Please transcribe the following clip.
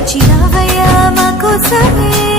వచ్చినవయ్యా మా కోసమే